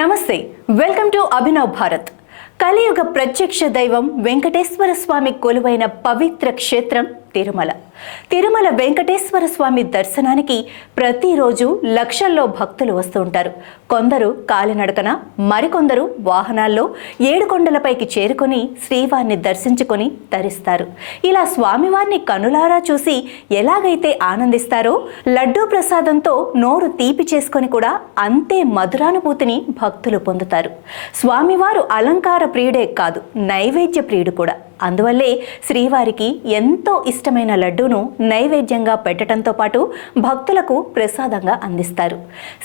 నమస్తే, welcome to Abhinav Bharat. కలియుగ ప్రత్యక్ష దైవం వెంకటేశ్వర స్వామి కొలువైన పవిత్ర క్షేత్రం తిరుమల. తిరుమల వెంకటేశ్వర స్వామి దర్శనానికి ప్రతిరోజు లక్షల్లో భక్తులు వస్తూ ఉంటారు. కొందరు కాలినడకన, మరికొందరు వాహనాల్లో ఏడుకొండలపైకి చేరుకొని శ్రీవారిని దర్శించుకొని తరిస్తారు. ఇలా స్వామివారిని కనులారా చూసి ఎలాగైతే ఆనందిస్తారో, లడ్డూ ప్రసాదంతో నోరు తీపి చేసుకొని కూడా అంతే మధురానుభూతిని భక్తులు పొందుతారు. స్వామివారు అలంకార ప్రియుడే కాదు, నైవేద్య ప్రియుడు కూడా. అందువల్లే శ్రీవారికి ఎంతో ఇష్టమైన లడ్డూను నైవేద్యంగా పెట్టడంతో పాటు భక్తులకు ప్రసాదంగా అందిస్తారు.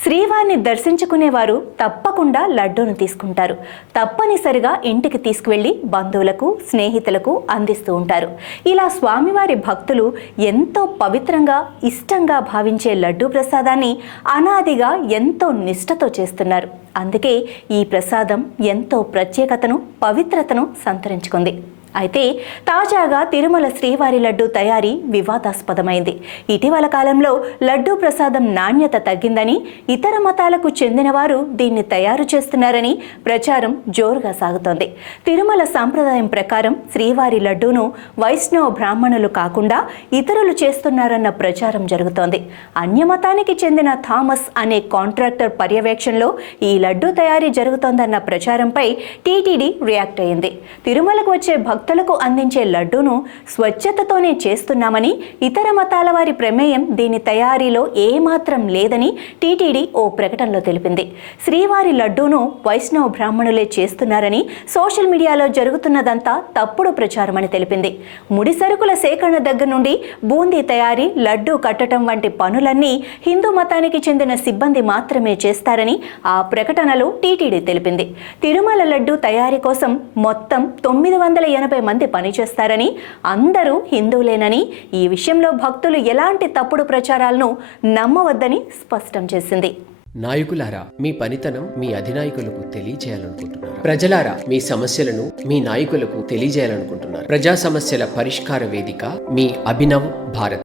శ్రీవారిని దర్శించుకునేవారు తప్పకుండా లడ్డూను తీసుకుంటారు. తప్పనిసరిగా ఇంటికి తీసుకువెళ్ళి బంధువులకు, స్నేహితులకు అందిస్తూ ఉంటారు. ఇలా స్వామివారి భక్తులు ఎంతో పవిత్రంగా, ఇష్టంగా భావించే లడ్డూ ప్రసాదాన్ని అనాదిగా ఎంతో నిష్ఠతో చేస్తున్నారు. అందుకే ఈ ప్రసాదం ఎంతో ప్రత్యేకతను, పవిత్రతను సంతరించుకుంది. అయితే తాజాగా తిరుమల శ్రీవారి లడ్డూ తయారీ వివాదాస్పదమైంది. ఇటీవల కాలంలో లడ్డూ ప్రసాదం నాణ్యత తగ్గిందని, ఇతర మతాలకు చెందిన వారు దీన్ని తయారు చేస్తున్నారని ప్రచారం జోరుగా సాగుతోంది. తిరుమల సాంప్రదాయం ప్రకారం శ్రీవారి లడ్డూను వైష్ణవ బ్రాహ్మణులు కాకుండా ఇతరులు చేస్తున్నారన్న ప్రచారం జరుగుతోంది. అన్యమతానికి చెందిన థామస్ అనే కాంట్రాక్టర్ పర్యవేక్షణలో ఈ లడ్డూ తయారీ జరుగుతోందన్న ప్రచారంపై టీటీడీ రియాక్ట్ అయింది. తిరుమలకు వచ్చే భక్తులకు అందించే లడ్డూను స్వచ్ఛతతోనే చేస్తున్నామని, ఇతర మతాల వారి ప్రమేయం దీని తయారీలో ఏమాత్రం లేదని టీటీడీ ఓ ప్రకటనలో తెలిపింది. శ్రీవారి లడ్డూను వైష్ణవ బ్రాహ్మణులే చేస్తున్నారని, సోషల్ మీడియాలో జరుగుతున్నదంతా తప్పుడు ప్రచారమని తెలిపింది. ముడి సరుకుల సేకరణ దగ్గర నుండి బూందీ తయారీ, లడ్డూ కట్టడం వంటి పనులన్నీ హిందూ మతానికి చెందిన సిబ్బంది మాత్రమే చేస్తారని ఆ ప్రకటనలో టీటీడీ తెలిపింది. తిరుమల లడ్డూ తయారీ కోసం మొత్తం 980 మంది పనిచేస్తారని, అందరూ హిందువులేనని, ఈ విషయంలో భక్తులు ఎలాంటి తప్పుడు ప్రచారాలను నమ్మవద్దని స్పష్టం చేసింది. నాయకులారా, మీ పనితనం మీ అధినాయకులకు తెలియజేయాలనుకుంటున్నారు. ప్రజలారా, మీ సమస్యలను మీ నాయకులకు తెలియజేయాలనుకుంటున్నారు. ప్రజా సమస్యల పరిష్కార వేదిక మీ అభినవ్ భారత్.